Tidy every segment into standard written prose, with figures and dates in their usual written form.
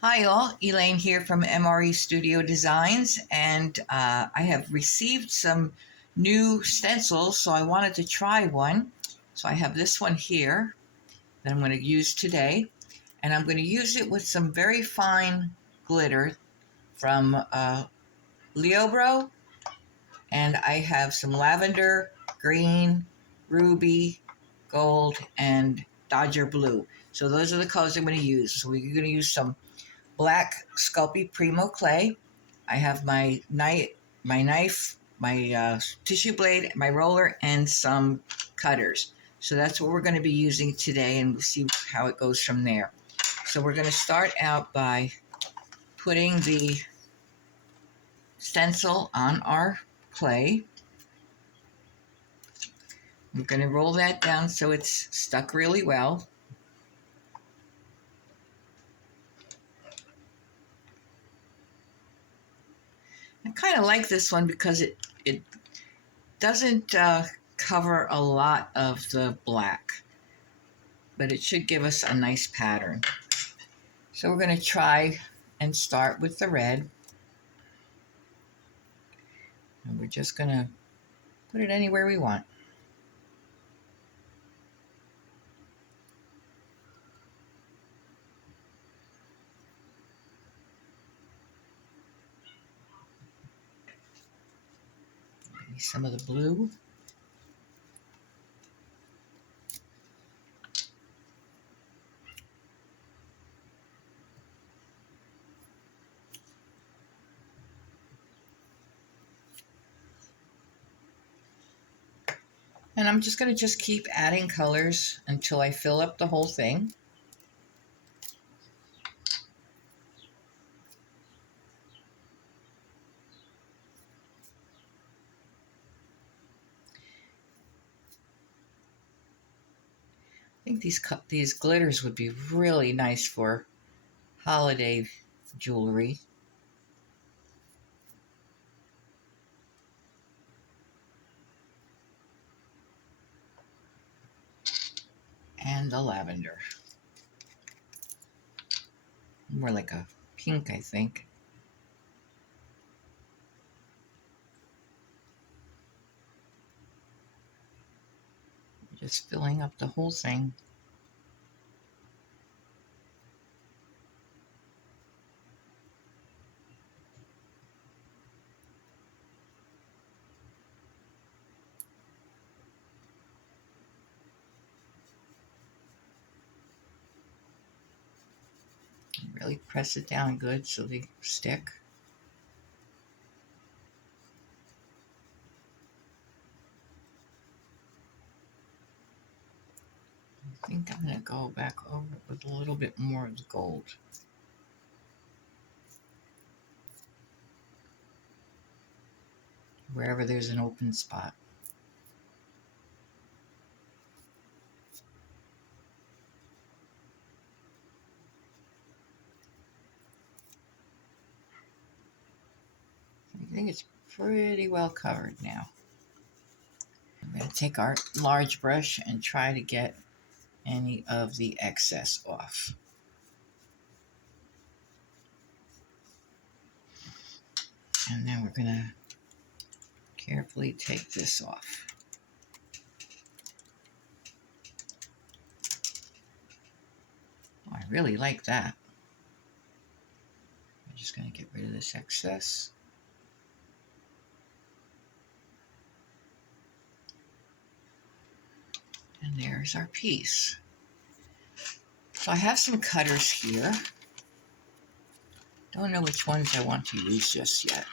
Hi all, Elaine here from MRE Studio Designs, and I have received some new stencils, so I wanted to try one. So I have this one here that I'm going to use today, and I'm going to use it with some very fine glitter from Leobro, and I have some lavender, green, ruby, gold, and Dodger blue. So those are the colors I'm going to use. So we're going to use some black Sculpey Primo clay. I have my knife, my tissue blade, my roller, and some cutters. So that's what we're going to be using today, and we'll see how it goes from there. So we're going to start out by putting the stencil on our clay. We're going to roll that down so it's stuck really well. I kind of like this one because it doesn't cover a lot of the black, but it should give us a nice pattern. So we're going to try and start with the red. And we're just going to put it anywhere we want. Maybe some of the blue. And I'm just going to just keep adding colors until I fill up the whole thing. I think these glitters would be really nice for holiday jewelry. And the lavender. More like a pink, I think. Just filling up the whole thing. Really press it down good so they stick. I think I'm going to go back over with a little bit more of the gold. Wherever there's an open spot. I think it's pretty well covered now. I'm going to take our large brush and try to get any of the excess off. And then we're going to carefully take this off. Oh, I really like that. I'm just going to get rid of this excess. And there's our piece. So I have some cutters here. Don't know which ones I want to use just yet.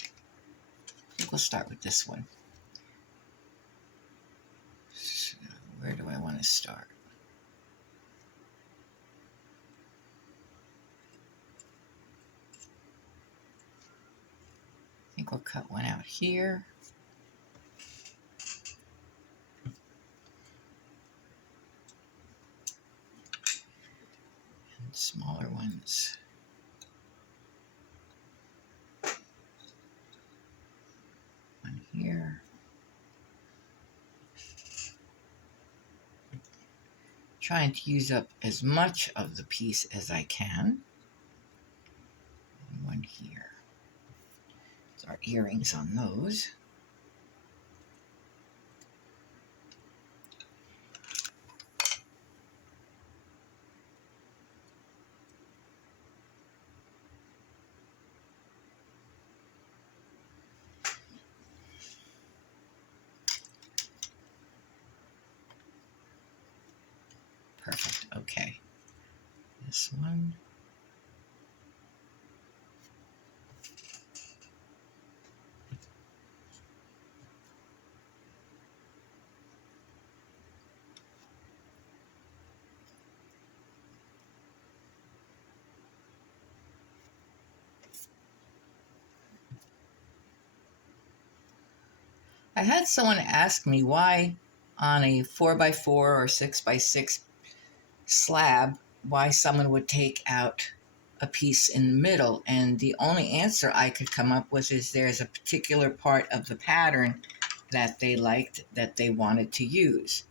I think we'll start with this one. So where do I want to start? I think we'll cut one out here. And smaller ones. One here. trying to use up as much of the piece as I can. One here. There's our earrings on those. Perfect. Okay. This one. I had someone ask me why on a 4x4 or 6x6 slab, why someone would take out a piece in the middle. And the only answer I could come up with is there's a particular part of the pattern that they liked that they wanted to use.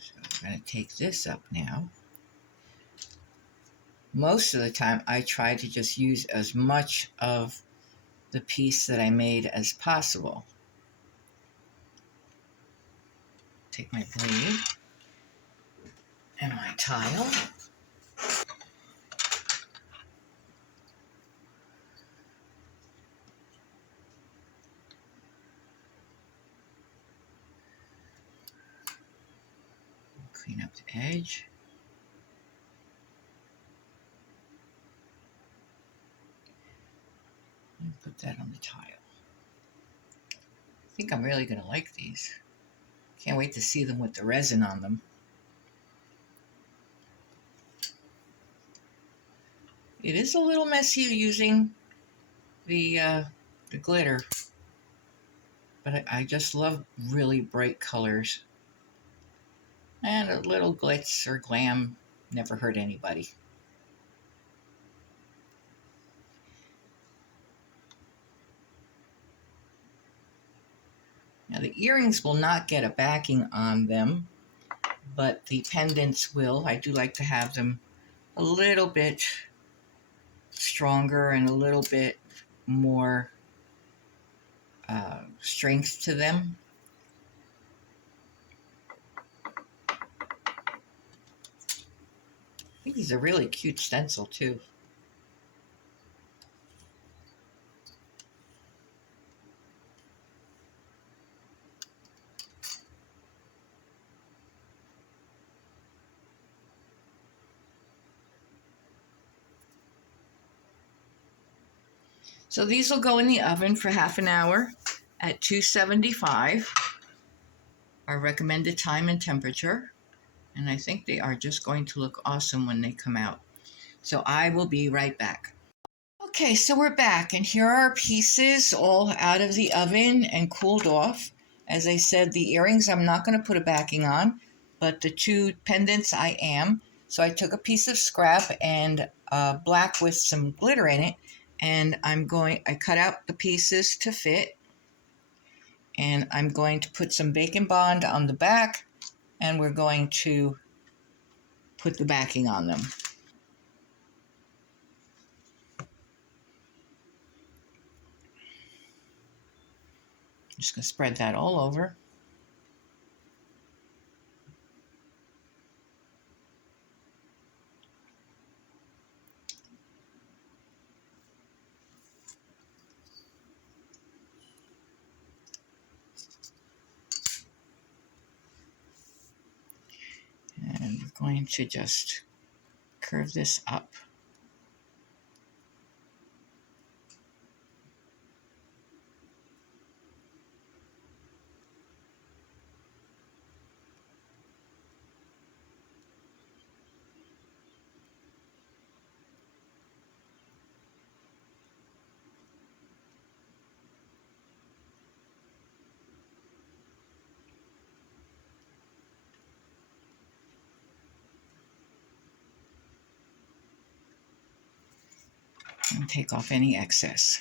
So I'm going to take this up now. Most of the time I try to just use as much of the piece that I made as possible. Take my blade and my tile. Clean up the edge. And put that on the tile. I think I'm really going to like these. Can't wait to see them with the resin on them. It is a little messy using the glitter, but I just love really bright colors. And a little glitz or glam never hurt anybody. Now the earrings will not get a backing on them, but the pendants will. I do like to have them a little bit stronger and a little bit more strength to them. I think these are really cute stencil too. So these will go in the oven for half an hour at 275, our recommended time and temperature. And I think they are just going to look awesome when they come out. So I will be right back. Okay, so we're back, and here are our pieces all out of the oven and cooled off. As I said, the earrings I'm not going to put a backing on, but the two pendants I am. So I took a piece of scrap and black with some glitter in it, and I cut out the pieces to fit, and I'm going to put some Bacon Bond on the back, and we're going to put the backing on them. Just going to spread that all over. And we're going to just curve this up. And take off any excess.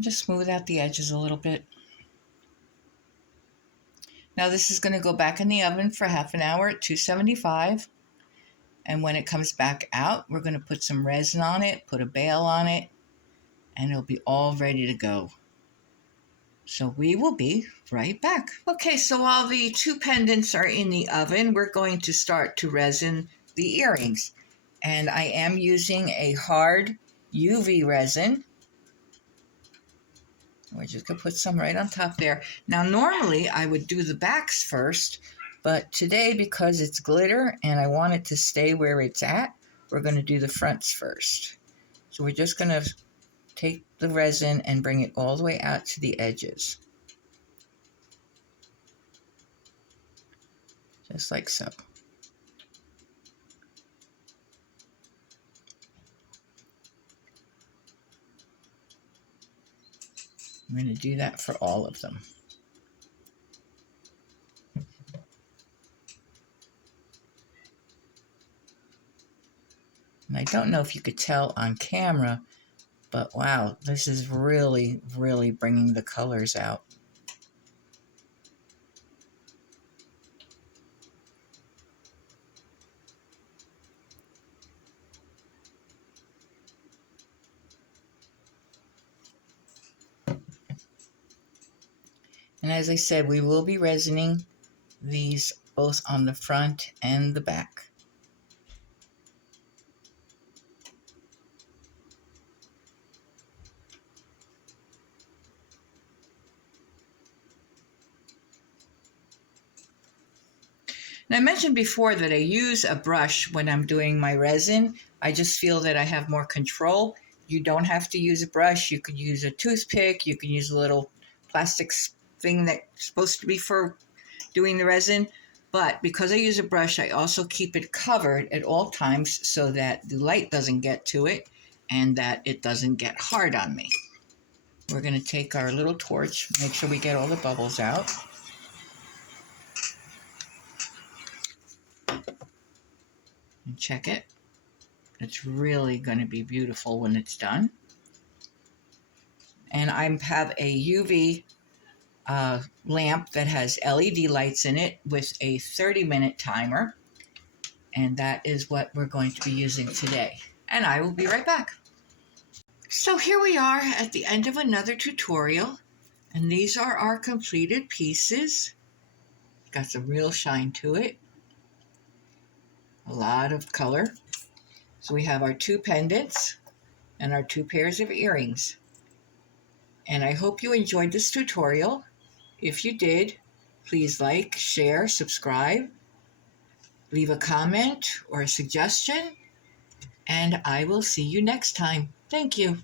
Just smooth out the edges a little bit. Now this is going to go back in the oven for half an hour at 275. And when it comes back out, we're going to put some resin on it, put a bail on it, and it'll be all ready to go. So we will be right back. Okay, so while the two pendants are in the oven, we're going to start to resin the earrings. And I am using a hard UV resin. We're just going to put some right on top there. Now, normally I would do the backs first, but today, because it's glitter and I want it to stay where it's at, we're going to do the fronts first. So we're just going to take the resin and bring it all the way out to the edges. Just like so. I'm going to do that for all of them. And I don't know if you could tell on camera, but wow, this is really, really bringing the colors out. And as I said, we will be resining these both on the front and the back. And I mentioned before that I use a brush when I'm doing my resin. I just feel that I have more control. You don't have to use a brush. You could use a toothpick. You can use a little plastic thing that's supposed to be for doing the resin. But because I use a brush, I also keep it covered at all times so that the light doesn't get to it and that it doesn't get hard on me. We're going to take our little torch, make sure we get all the bubbles out. And check it. It's really going to be beautiful when it's done. And I have a UV lamp that has LED lights in it with a 30-minute timer. And that is what we're going to be using today. And I will be right back. So here we are at the end of another tutorial. And these are our completed pieces. Got some real shine to it. A lot of color. So we have our two pendants and our two pairs of earrings. And I hope you enjoyed this tutorial. If you did, please like, share, subscribe, leave a comment or a suggestion, and I will see you next time. Thank you.